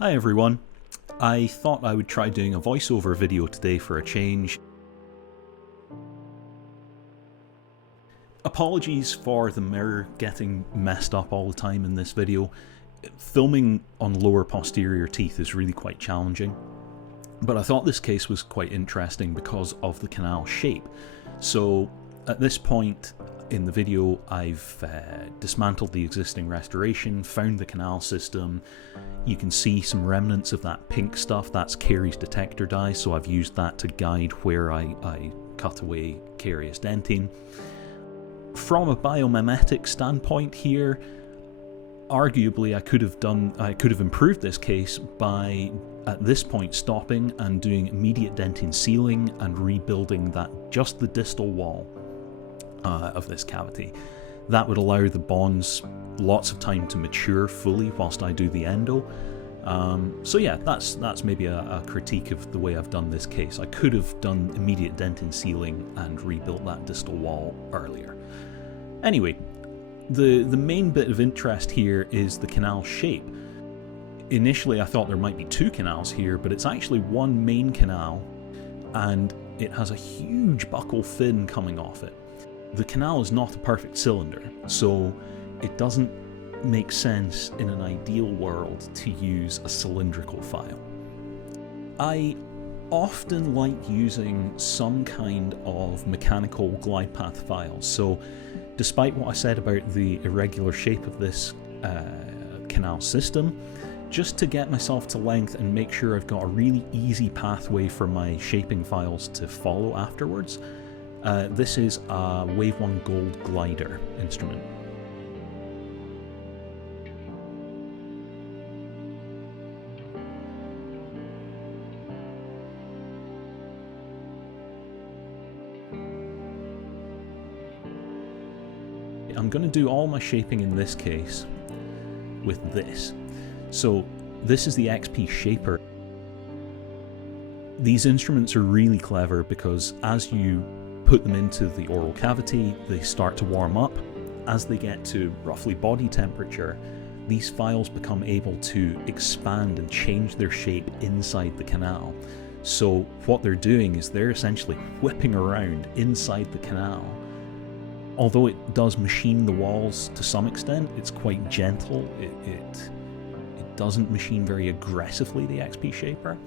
Hi everyone. I thought I would try doing a voiceover video today for a change. Apologies for the mirror getting messed up all the time in this video. Filming on lower posterior teeth is really quite challenging, but I thought this case was quite interesting because of the canal shape. So at this point in the video, I've dismantled the existing restoration, found the canal system. You can see some remnants of that pink stuff, that's caries detector dye, so I've used that to guide where I cut away carious dentine. From a biomimetic standpoint here, arguably I could have improved this case by at this point stopping and doing immediate dentine sealing and rebuilding just the distal wall of this cavity. That would allow the bonds lots of time to mature fully whilst I do the endo. So yeah, that's maybe a critique of the way I've done this case. I could have done immediate dentine sealing and rebuilt that distal wall earlier. Anyway, the main bit of interest here is the canal shape. Initially I thought there might be two canals here, but it's actually one main canal and it has a huge buccal fin coming off it. The canal is not a perfect cylinder, so it doesn't make sense in an ideal world to use a cylindrical file. I often like using some kind of mechanical glide path file, so despite what I said about the irregular shape of this canal system, just to get myself to length and make sure I've got a really easy pathway for my shaping files to follow afterwards, this is a Wave 1 Gold Glider instrument. I'm going to do all my shaping in this case with this. So this is the XP Shaper. These instruments are really clever because as you put them into the oral cavity, they start to warm up. As they get to roughly body temperature, these files become able to expand and change their shape inside the canal. So what they're doing is they're essentially whipping around inside the canal. Although it does machine the walls to some extent, it's quite gentle. It doesn't machine very aggressively, the XP Shaper.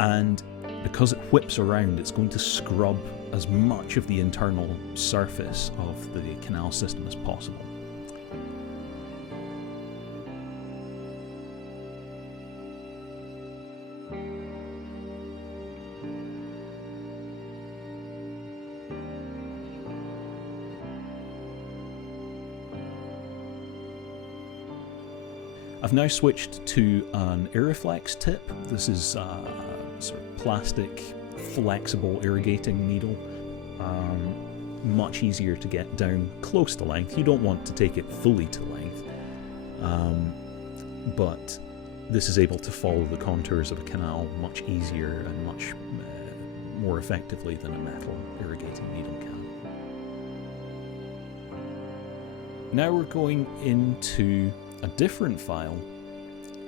And because it whips around, it's going to scrub as much of the internal surface of the canal system as possible. I've now switched to an Irriflex tip. This is a sort of plastic, flexible irrigating needle. Much easier to get down close to length. You don't want to take it fully to length, but this is able to follow the contours of a canal much easier and much more effectively than a metal irrigating needle can. Now we're going into a different file.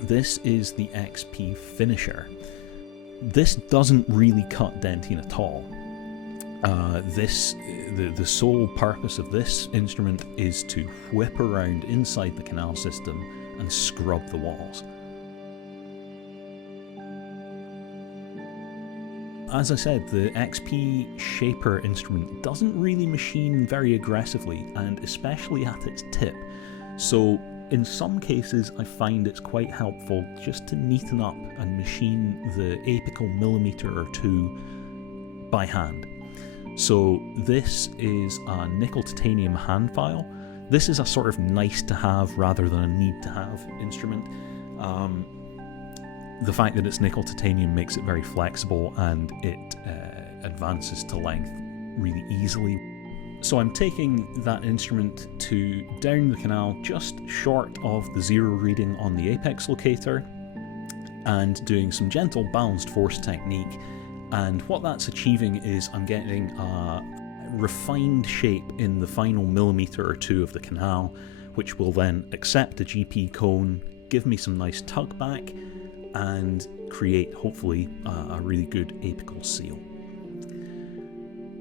This is the XP Finisher. This doesn't really cut dentine at all. The sole purpose of this instrument is to whip around inside the canal system and scrub the walls. As I said, the XP Shaper instrument doesn't really machine very aggressively, and especially at its tip. So in some cases I find it's quite helpful just to neaten up and machine the apical millimetre or two by hand. So this is a nickel titanium hand file. This is a sort of nice to have rather than a need to have instrument. The fact that it's nickel titanium makes it very flexible and it advances to length really easily. So I'm taking that instrument to down the canal just short of the zero reading on the apex locator and doing some gentle balanced force technique, and what that's achieving is I'm getting a refined shape in the final millimetre or two of the canal, which will then accept the GP cone give me some nice tug back, and create, hopefully, a really good apical seal.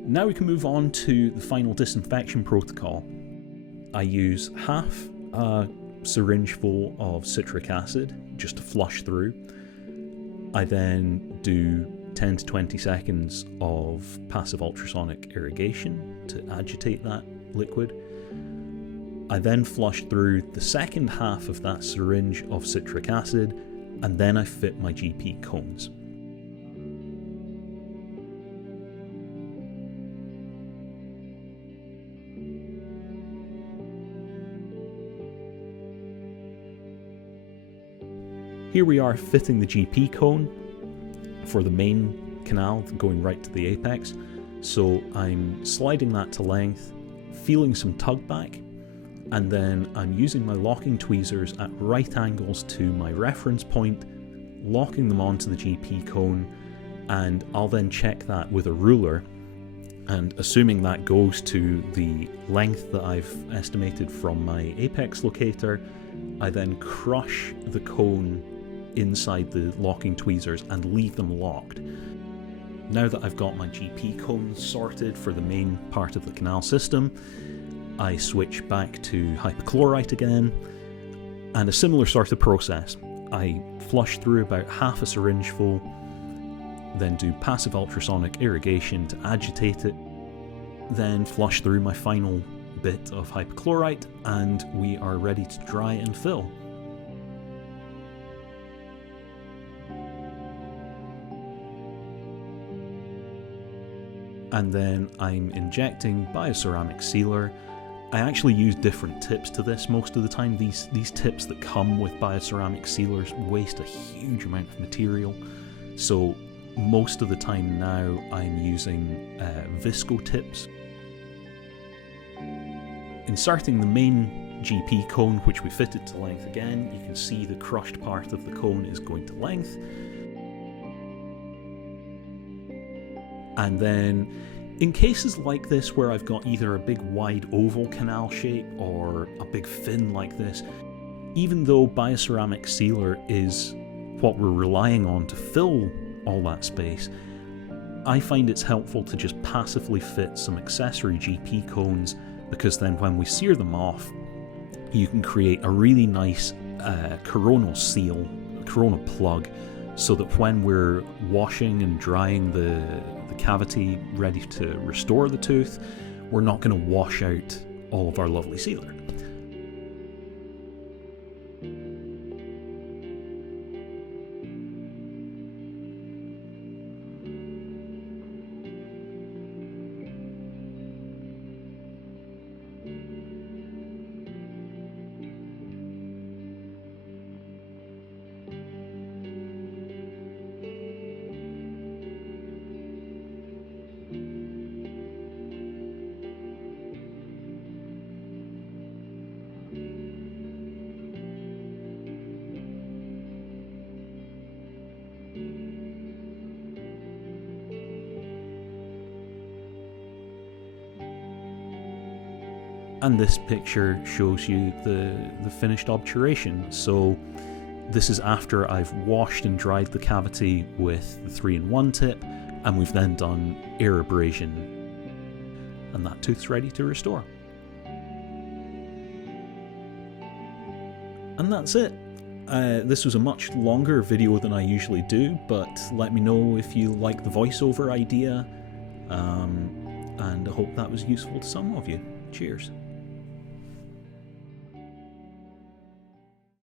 Now we can move on to the final disinfection protocol. I use half a syringe full of citric acid just to flush through. I then do 10 to 20 seconds of passive ultrasonic irrigation to agitate that liquid. I then flush through the second half of that syringe of citric acid, and then I fit my GP cones. Here we are fitting the GP cone for the main canal going right to the apex. So I'm sliding that to length, feeling some tug back, and then I'm using my locking tweezers at right angles to my reference point, locking them onto the GP cone, and I'll then check that with a ruler, and assuming that goes to the length that I've estimated from my apex locator, I then crush the cone inside the locking tweezers and leave them locked. Now that I've got my GP cones sorted for the main part of the canal system, I switch back to hypochlorite again, and a similar sort of process. I flush through about half a syringe full, then do passive ultrasonic irrigation to agitate it, then flush through my final bit of hypochlorite, and we are ready to dry and fill. And then I'm injecting bioceramic sealer. I actually use different tips to this most of the time. These tips that come with bioceramic sealers waste a huge amount of material. So most of the time now I'm using visco tips. Inserting the main GP cone, which we fitted to length again, you can see the crushed part of the cone is going to length. And then in cases like this where I've got either a big wide oval canal shape or a big fin like this, even though bioceramic sealer is what we're relying on to fill all that space, I find it's helpful to just passively fit some accessory GP cones, because then when we sear them off, you can create a really nice coronal seal, coronal plug, so that when we're washing and drying the cavity ready to restore the tooth, we're not going to wash out all of our lovely sealer. And this picture shows you the finished obturation. So this is after I've washed and dried the cavity with the 3-in-1 tip, and we've then done air abrasion, and that tooth's ready to restore. And that's it. This was a much longer video than I usually do, but let me know if you like the voiceover idea, and I hope that was useful to some of you. Cheers.